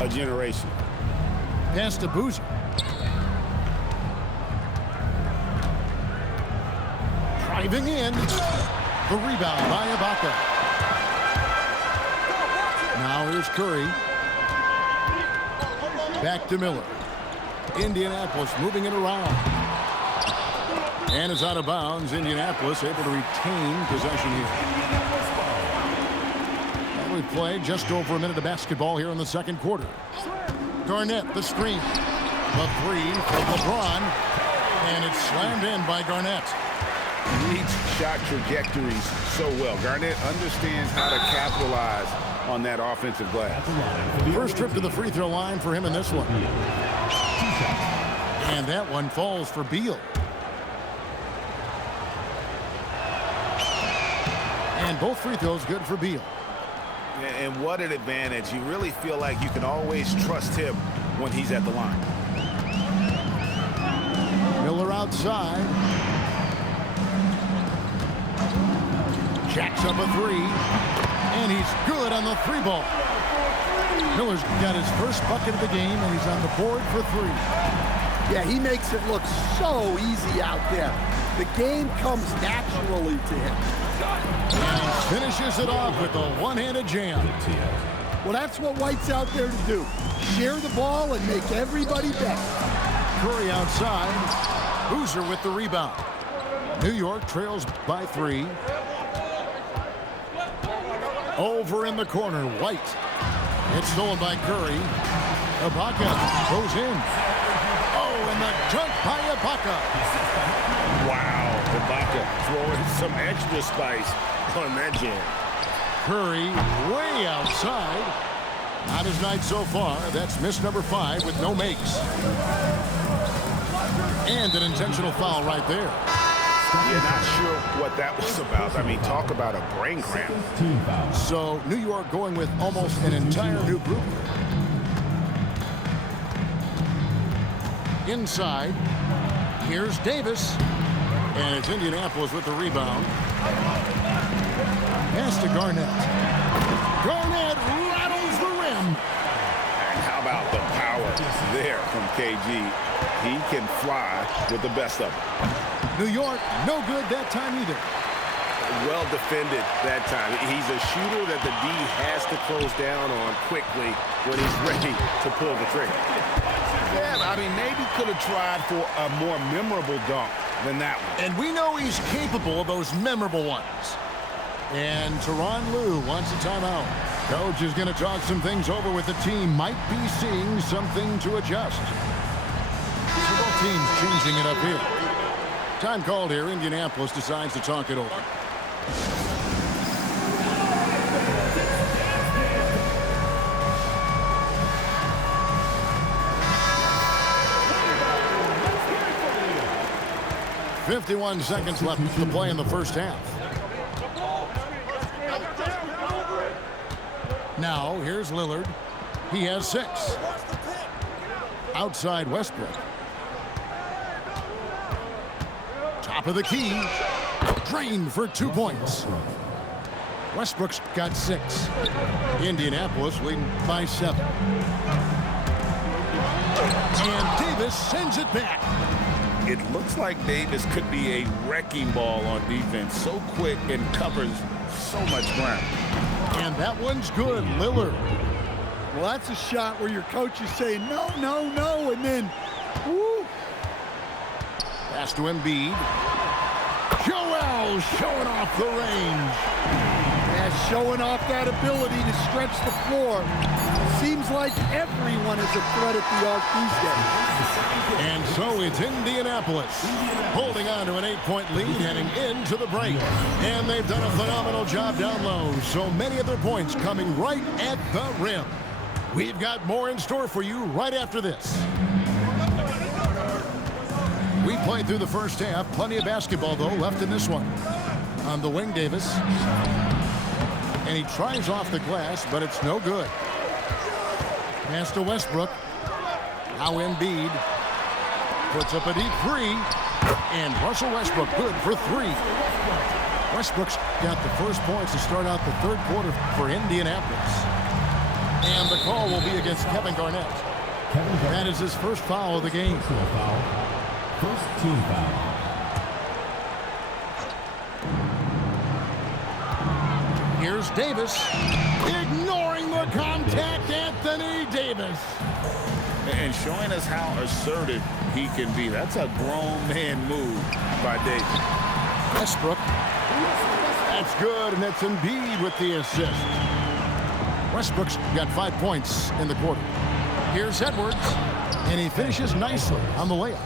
a generation. Pass to Boozer. Driving in. The rebound by Ibaka. Now here's Curry. Back to Miller. Indianapolis moving it around. And it's out of bounds. Indianapolis able to retain possession here. And we played just over a minute of basketball here in the second quarter. Garnett, the screen. The three from LeBron. And it's slammed in by Garnett. Reads shot trajectories so well. Garnett understands how to capitalize on that offensive glass. First trip to the free throw line for him in this one. And that one falls for Beal. And both free throws good for Beal. And what an advantage. You really feel like you can always trust him when he's at the line. Miller outside. Jacks up a three. And he's good on the three ball. Miller's got his first bucket of the game, and he's on the board for three. Yeah, he makes it look so easy out there. The game comes naturally to him. And he finishes it off with a one-handed jam. Well, that's what White's out there to do. Share the ball and make everybody better. Curry outside. Boozer with the rebound. New York trails by three. Over in the corner, White. It's stolen by Curry. Ibaka goes in. Oh, and the dunk by Ibaka. Wow, Ibaka throwing some extra spice on that jam. Curry way outside. Not his night so far. That's miss number 5 with no makes. And an intentional foul right there. You're not sure what that was about. I mean, talk about a brain cramp. So New York going with almost an entire new group. Inside, here's Davis. And it's Indianapolis with the rebound. Pass to Garnett. Garnett rattles the rim. And how about the power there from KG? He can fly with the best of them. New York, no good that time either. Well defended that time. He's a shooter that the D has to close down on quickly when he's ready to pull the trigger. Yeah, I mean, maybe could have tried for a more memorable dunk than that one. And we know he's capable of those memorable ones. And Tyronn Lue wants a timeout. Coach is going to talk some things over with the team. Might be seeing something to adjust. So both teams changing it up here. Time called here. Indianapolis decides to talk it over. .51 seconds left to play in the first half. Now, here's Lillard. He has 6. Outside Westbrook. Top of the key. Drained for 2 points. Westbrook's got 6. Indianapolis leading by 7. And Davis sends it back. It looks like Davis could be a wrecking ball on defense. So quick and covers so much ground. And that one's good. Lillard. Well, that's a shot where your coach is saying, no, no, no, and then, woo. Pass to Embiid. Joel showing off the range. Yeah, showing off that ability to stretch the floor. Seems like everyone is a threat at the arc these days. And so it's Indianapolis holding on to an 8-point lead heading into the break. And they've done a phenomenal job down low. So many of their points coming right at the rim. We've got more in store for you right after this. We played through the first half. Plenty of basketball, though, left in this one. On the wing, Davis. And he tries off the glass, but it's no good. Pass to Westbrook. Now Embiid puts up a deep 3. And Russell Westbrook good for 3. Westbrook's got the first points to start out the third quarter for Indianapolis. And the call will be against Kevin Garnett. That is his first foul of the game. First team foul. Here's Davis. Ignoring the contact, Anthony Davis. And showing us how assertive he can be. That's a grown man move by Davis. Westbrook. That's good, and that's Embiid with the assist. Westbrook's got 5 points in the quarter. Here's Edwards, and he finishes nicely on the layup.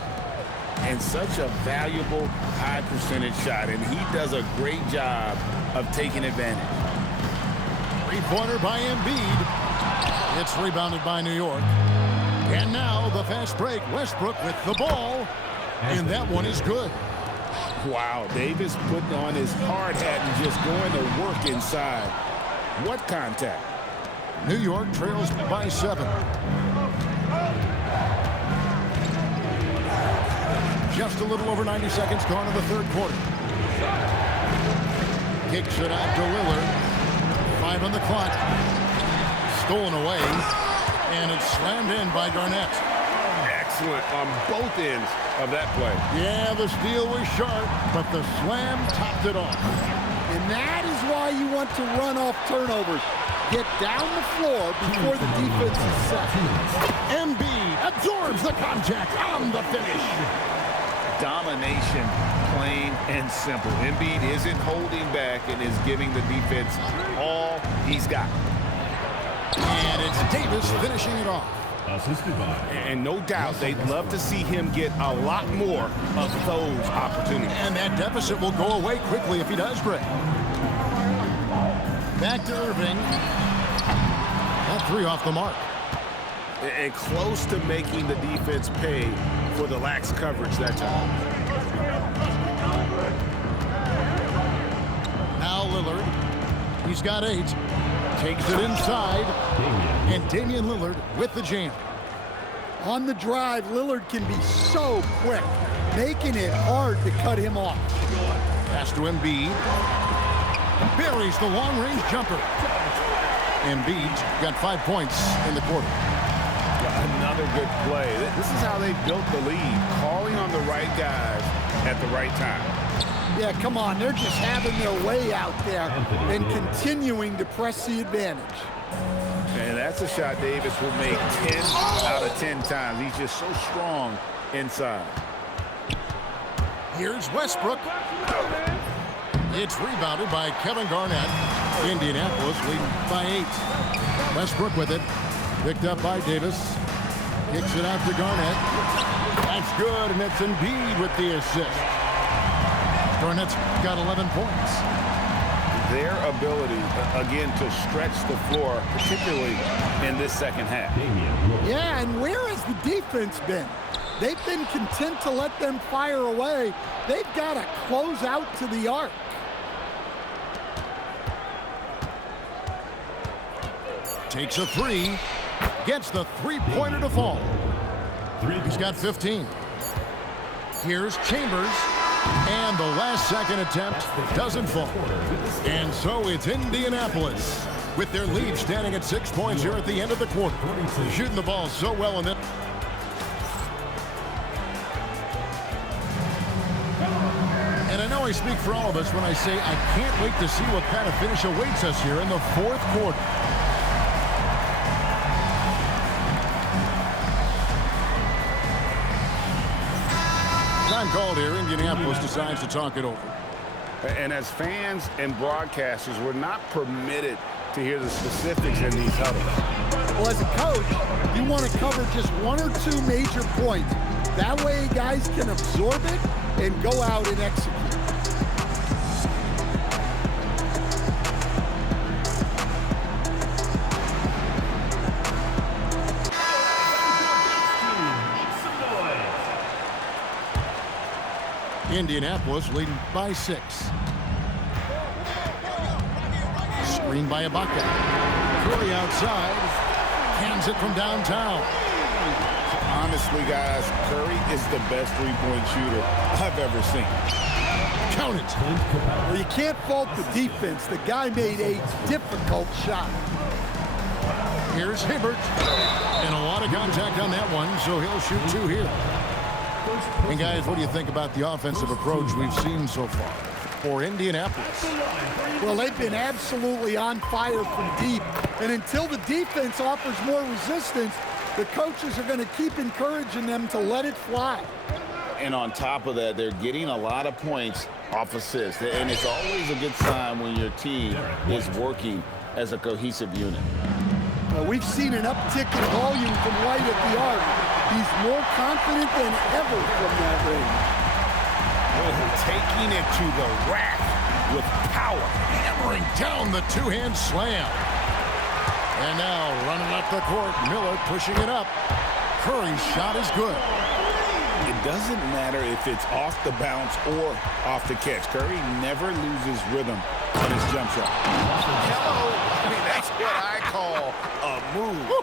And such a valuable high percentage shot, and he does a great job of taking advantage. Three-pointer by Embiid. It's rebounded by New York. And now the fast break. Westbrook with the ball, and that one is good. Wow, Davis putting on his hard hat and just going to work inside. What contact? New York trails by 7. Just a little over 90 seconds gone in the third quarter. Kicks it out to Lillard. 5 on the clock. Stolen away. And it's slammed in by Garnett. Excellent on both ends of that play. Yeah, the steal was sharp, but the slam topped it off. And that is why you want to run off turnovers. Get down the floor before the defense is set. Embiid absorbs the contact on the finish. Domination, plain and simple. Embiid isn't holding back and is giving the defense all he's got. And it's Davis finishing it off. Assisted by. And no doubt they'd love to see him get a lot more of those opportunities. And that deficit will go away quickly if he does, Greg. Back to Irving. That 3 off the mark. And close to making the defense pay for the lax coverage that time. Now Lillard. He's got 8. Takes it inside. And Damian Lillard with the jam. On the drive, Lillard can be so quick, making it hard to cut him off. Pass to Embiid. Buries the long-range jumper. Embiid's got 5 points in the quarter. Another good play. This is how they built the lead, calling on the right guys at the right time. Yeah, come on. They're just having their way out there and continuing to press the advantage. And that's a shot Davis will make 10 out of 10 times. He's just so strong inside. Here's Westbrook. It's rebounded by Kevin Garnett. Indianapolis leading by 8. Westbrook with it. Picked up by Davis. Kicks it out to Garnett. That's good, and it's Embiid with the assist. Garnett's got 11 points. Their ability, again, to stretch the floor, particularly in this second half. Yeah, and where has the defense been? They've been content to let them fire away. They've got to close out to the arc. Takes a 3. Gets the three-pointer to fall. He's got 15. Here's Chambers. And the last-second attempt doesn't fall. And so it's Indianapolis with their lead standing at 6 points here at the end of the quarter. Shooting the ball so well in it. And I know I speak for all of us when I say I can't wait to see what kind of finish awaits us here in the fourth quarter. Time called here. Indianapolis decides to talk it over. And as fans and broadcasters, we're not permitted to hear the specifics in these huddles. Well, as a coach, you want to cover just 1 or 2 major points. That way guys can absorb it and go out and execute. Indianapolis leading by 6. Screen by Ibaka. Curry outside. Cans it from downtown. Honestly, guys, Curry is the best three-point shooter I've ever seen. Count it. Well, you can't fault the defense. The guy made a difficult shot. Here's Hibbert. And a lot of contact on that one, so he'll shoot two here. And guys, what do you think about the offensive approach we've seen so far for Indianapolis? Well, they've been absolutely on fire from deep. And until the defense offers more resistance, the coaches are going to keep encouraging them to let it fly. And on top of that, they're getting a lot of points off assists. And it's always a good sign when your team is working as a cohesive unit. We've seen an uptick in volume from White at the arc. He's more confident than ever from that range. Oh, taking it to the rack with power. Hammering down the two-hand slam. And now running up the court, Miller pushing it up. Curry's shot is good. It doesn't matter if it's off the bounce or off the catch. Curry never loses rhythm on his jump shot. Hello. I mean, that's what I call a move. Woo.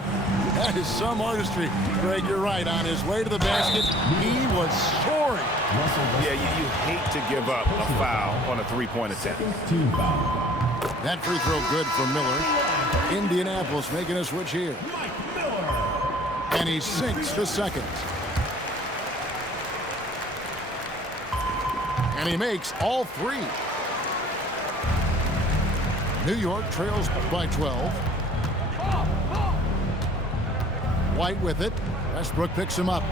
That is some artistry. Greg, you're right. On his way to the basket, he was soaring. Yeah, you hate to give up a foul on a three-point attempt. Team foul. That free throw good for Miller. Indianapolis making a switch here. And he sinks the second. And he makes all three. New York trails by 12. White with it. Westbrook picks him up.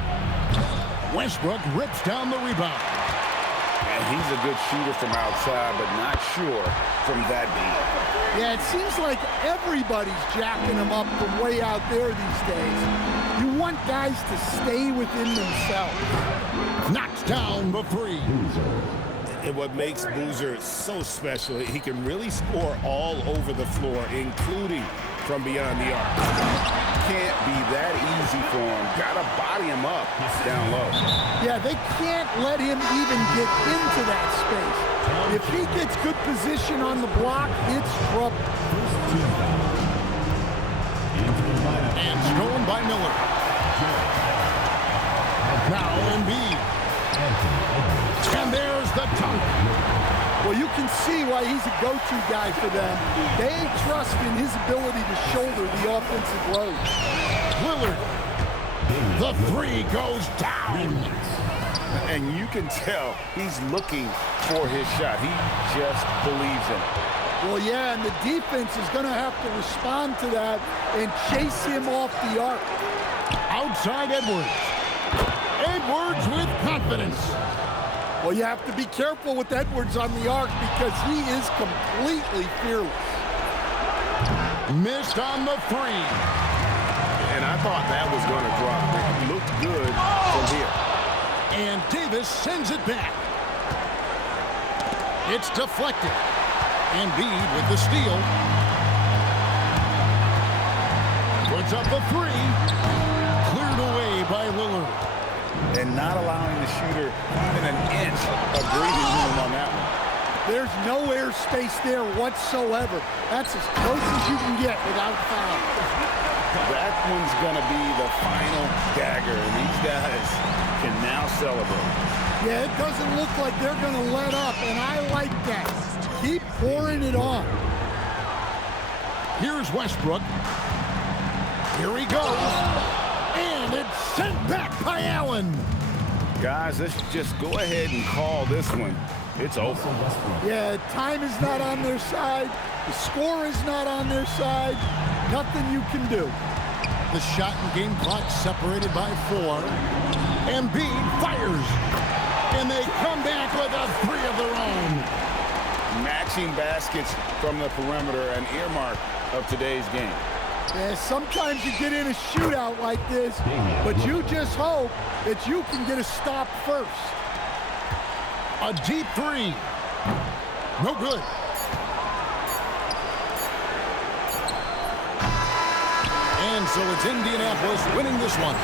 Westbrook rips down the rebound. And he's a good shooter from outside, but not sure from that deep. Yeah, it seems like everybody's jacking him up from way out there these days. You want guys to stay within themselves. Knocks down the three. And what makes Boozer so special, he can really score all over the floor, including from beyond the arc. Can't be that easy for him. Gotta body him up down low. Yeah, they can't let him even get into that space. If he gets good position on the block, it's trouble. And stolen by Miller. Now Embiid. And there's the dunk. Well, you can see why he's a go-to guy for them. They trust in his ability to shoulder the offensive load. Lillard. The three goes down. And you can tell he's looking for his shot. He just believes in it. Well, yeah, and the defense is going to have to respond to that and chase him off the arc. Outside Edwards. Edwards with confidence. Well, you have to be careful with Edwards on the arc because he is completely fearless. Missed on the three. And I thought that was going to drop. It looked good from here. And Davis sends it back. It's deflected. Embiid with the steal. Puts up the three. Cleared away by Lillard. And not allowing the shooter even an inch of breathing room on that one. There's no air space there whatsoever. That's as close as you can get without foul. That one's going to be the final dagger, and these guys can now celebrate. Yeah, it doesn't look like they're going to let up, and I like that. Keep pouring it on. Here's Westbrook. Here he goes. And it's sent back by Allen. Guys, let's just go ahead and call this one. It's over. Yeah, time is not on their side. The score is not on their side. Nothing you can do. The shot and game clock separated by 4. Embiid fires. And they come back with a three of their own. Matching baskets from the perimeter, an earmark of today's game. Yeah, sometimes you get in a shootout like this, but you just hope that you can get a stop first. A deep three. No good. And so it's Indianapolis winning this one.